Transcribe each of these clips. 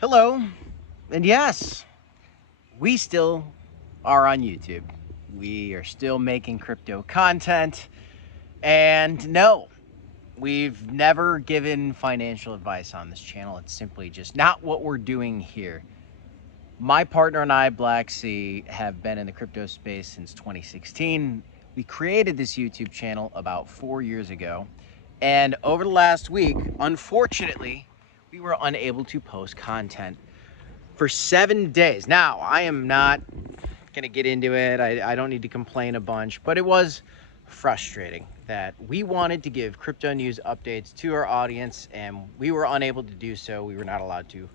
Hello, and yes, we still are on YouTube. We are still making crypto content, and no, we've never given financial advice on this channel. It's simply just not what we're doing here. My partner and I, Black Sea, have been in the crypto space since 2016. We created this YouTube channel about 4 years ago, and over the last week, unfortunately, we were unable to post content for 7 days. Now, I am not going to get into it. I don't need to complain a bunch, but it was frustrating that we wanted to give crypto news updates to our audience and we were unable to do so. We were not allowed to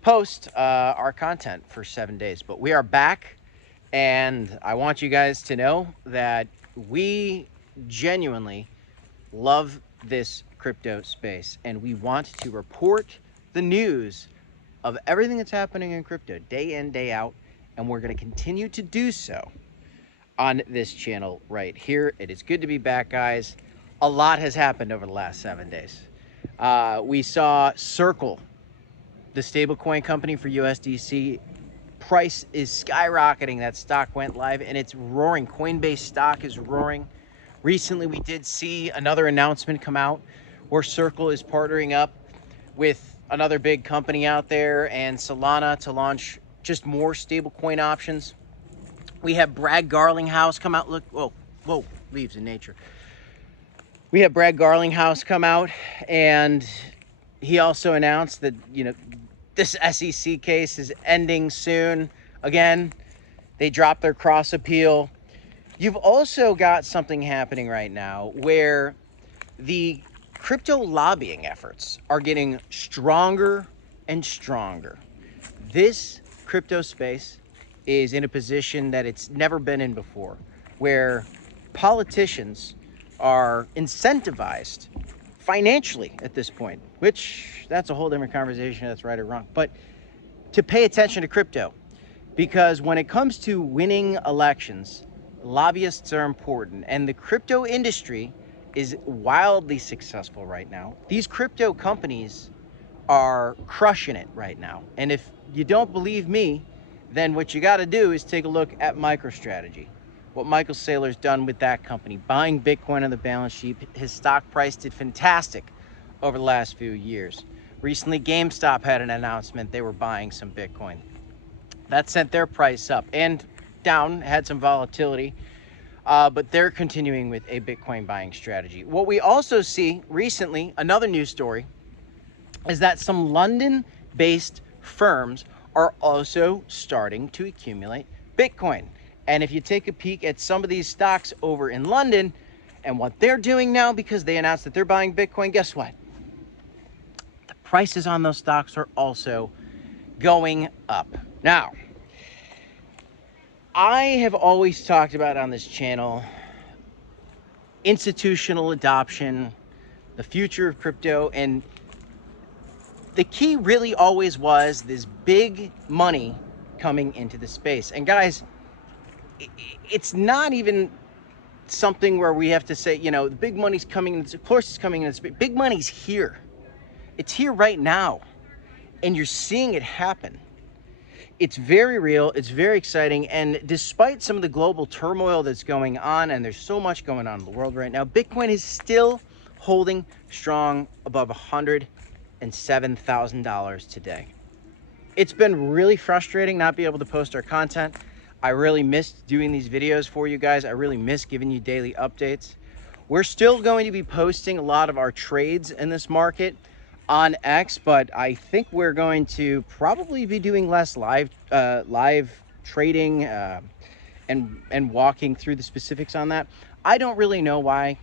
post our content for 7 days, but we are back, and I want you guys to know that we genuinely love this crypto space and we want to report the news of everything that's happening in crypto day in, day out, and we're going to continue to do so on this channel right here. It is good to be back, guys. A lot has happened over the last 7 days. We saw Circle, the stablecoin company for USDC, price is skyrocketing. That stock went live and it's roaring. Coinbase stock is roaring. Recently, we did see another announcement come out where Circle is partnering up with another big company out there and Solana to launch just more stablecoin options. We have Brad Garlinghouse come out. Look, whoa, leaves in nature. We have Brad Garlinghouse come out, and he also announced that, this SEC case is ending soon. Again, they dropped their cross appeal. You've also got something happening right now where the crypto lobbying efforts are getting stronger and stronger. This crypto space is in a position that it's never been in before, where politicians are incentivized financially at this point, which that's a whole different conversation, that's right or wrong, but to pay attention to crypto, because when it comes to winning elections, lobbyists are important, and the crypto industry is wildly successful right now. These crypto companies are crushing it right now. And if you don't believe me, then what you got to do is take a look at MicroStrategy. What Michael Saylor's done with that company, buying Bitcoin on the balance sheet. His stock price did fantastic over the last few years. Recently, GameStop had an announcement they were buying some Bitcoin. That sent their price up and down, had some volatility. But they're continuing with a Bitcoin buying strategy. What we also see recently, another news story, is that some London-based firms are also starting to accumulate Bitcoin. And if you take a peek at some of these stocks over in London and what they're doing now, because they announced that they're buying Bitcoin, guess what? The prices on those stocks are also going up. Now, I have always talked about on this channel institutional adoption, the future of crypto, and the key really always was this big money coming into the space. And guys, it's not even something where we have to say, the big money's coming, of course it's coming in the space. Big money's here. It's here right now, and you're seeing it happen. It's very real, it's very exciting, and despite some of the global turmoil that's going on, and there's so much going on in the world right now, Bitcoin is still holding strong above $107,000 today. It's been really frustrating not being able to post our content. I really missed doing these videos for you guys. I really miss giving you daily updates. We're still going to be posting a lot of our trades in this market on X, but I think we're going to probably be doing less live trading and walking through the specifics on that. I don't really know why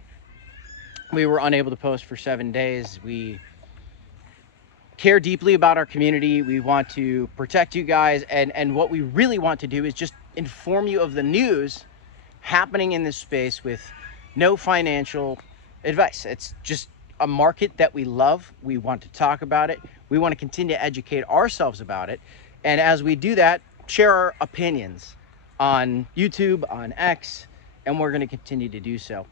we were unable to post for 7 days. We care deeply about our community. We want to protect you guys, and what we really want to do is just inform you of the news happening in this space with no financial advice. It's just a market that we love. We want to talk about it. We want to continue to educate ourselves about it. And as we do that, share our opinions on YouTube, on X, and we're going to continue to do so.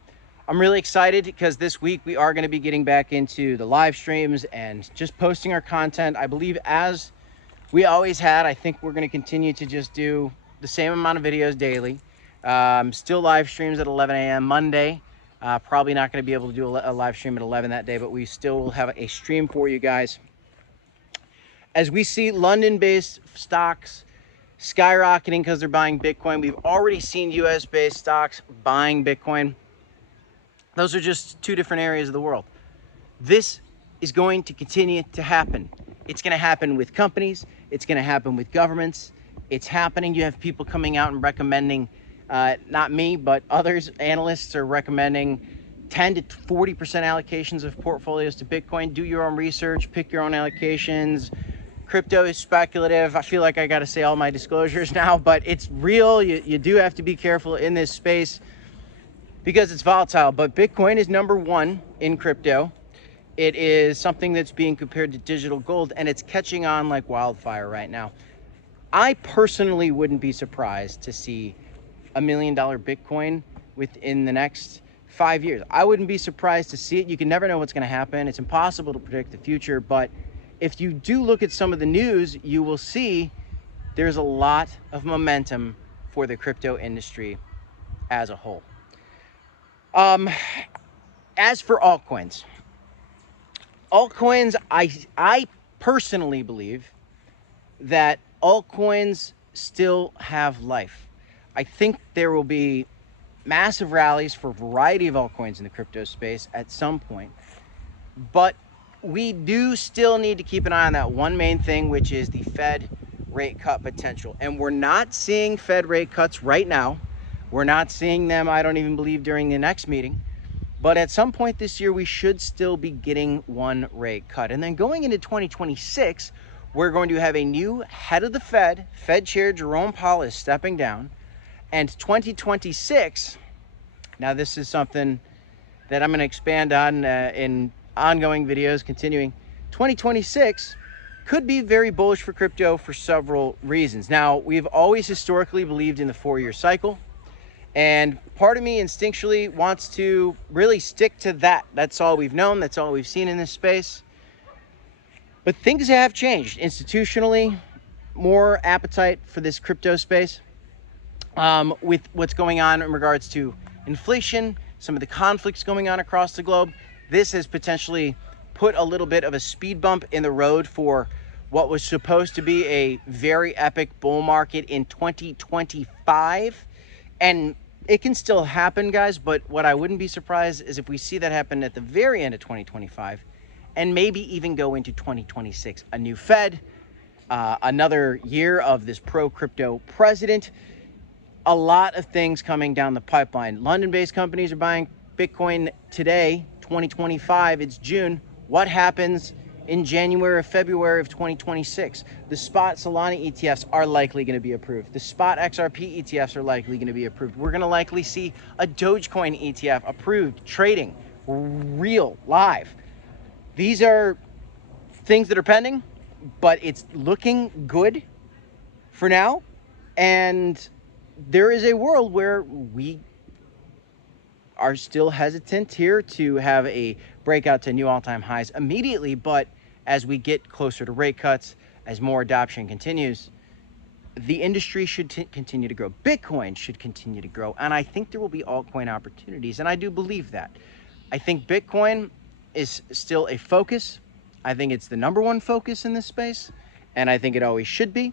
I'm really excited because this week we are going to be getting back into the live streams and just posting our content. I believe as we always had. I think we're going to continue to just do the same amount of videos daily. Still live streams at 11 a.m. Monday. Probably not going to be able to do a live stream at 11 that day, but we still will have a stream for you guys. As we see London-based stocks skyrocketing because they're buying Bitcoin, we've already seen US-based stocks buying Bitcoin. Those are just two different areas of the world. This is going to continue to happen. It's going to happen with companies. It's going to happen with governments. It's happening. You have people coming out and recommending, not me, but others, analysts are recommending 10 to 40% allocations of portfolios to Bitcoin. Do your own research, pick your own allocations. Crypto is speculative. I feel like I got to say all my disclosures now, but it's real. You do have to be careful in this space because it's volatile. But Bitcoin is number one in crypto. It is something that's being compared to digital gold, and it's catching on like wildfire right now. I personally wouldn't be surprised to see $1 million Bitcoin within the next 5 years. I wouldn't be surprised to see it. You can never know what's going to happen. It's impossible to predict the future, but if you do look at some of the news, you will see there's a lot of momentum for the crypto industry as a whole. As for altcoins, I personally believe that altcoins still have life. I think there will be massive rallies for a variety of altcoins in the crypto space at some point, but we do still need to keep an eye on that one main thing, which is the Fed rate cut potential. And we're not seeing Fed rate cuts right now. We're not seeing them, I don't even believe, during the next meeting. But at some point this year, we should still be getting one rate cut. And then going into 2026, we're going to have a new head of the Fed. Fed Chair Jerome Powell is stepping down. And 2026, now this is something that I'm going to expand on in ongoing videos continuing. 2026 could be very bullish for crypto for several reasons. Now, we've always historically believed in the 4-year cycle, and part of me instinctually wants to really stick to that. That's all we've known. That's all we've seen in this space. But things have changed institutionally. More appetite for this crypto space with what's going on in regards to inflation, some of the conflicts going on across the globe. This has potentially put a little bit of a speed bump in the road for what was supposed to be a very epic bull market in 2025. And it can still happen, guys, but what I wouldn't be surprised is if we see that happen at the very end of 2025 and maybe even go into 2026. A new Fed, another year of this pro-crypto president, a lot of things coming down the pipeline. London-based companies are buying Bitcoin today, 2025, it's June. What happens in January or February of 2026? The spot Solana ETFs are likely going to be approved. The spot XRP ETFs are likely going to be approved. We're going to likely see a Dogecoin ETF approved, trading, real, live. These are things that are pending, but it's looking good for now. And there is a world where we are still hesitant here to have a breakout to new all-time highs immediately, but as we get closer to rate cuts, as more adoption continues, the industry should continue to grow. Bitcoin should continue to grow, and I think there will be altcoin opportunities, and I do believe that. I think Bitcoin is still a focus. I think it's the number one focus in this space, and I think it always should be.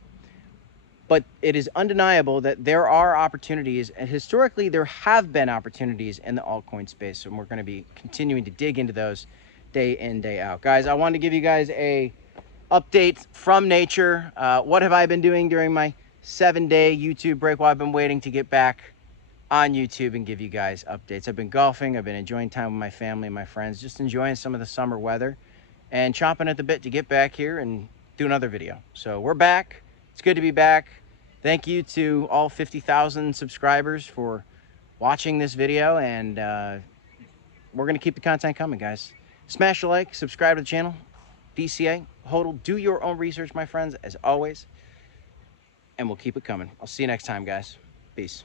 But it is undeniable that there are opportunities, and historically there have been opportunities in the altcoin space, and we're going to be continuing to dig into those day in, day out. Guys, I wanted to give you guys a update from nature. What have I been doing during my 7-day YouTube break while I've been waiting to get back on YouTube and give you guys updates? I've been golfing. I've been enjoying time with my family and my friends, just enjoying some of the summer weather and chomping at the bit to get back here and do another video. So we're back. It's good to be back. Thank you to all 50,000 subscribers for watching this video, and we're going to keep the content coming, guys. Smash a like, subscribe to the channel. DCA, HODL, do your own research, my friends, as always, and we'll keep it coming. I'll see you next time, guys. Peace.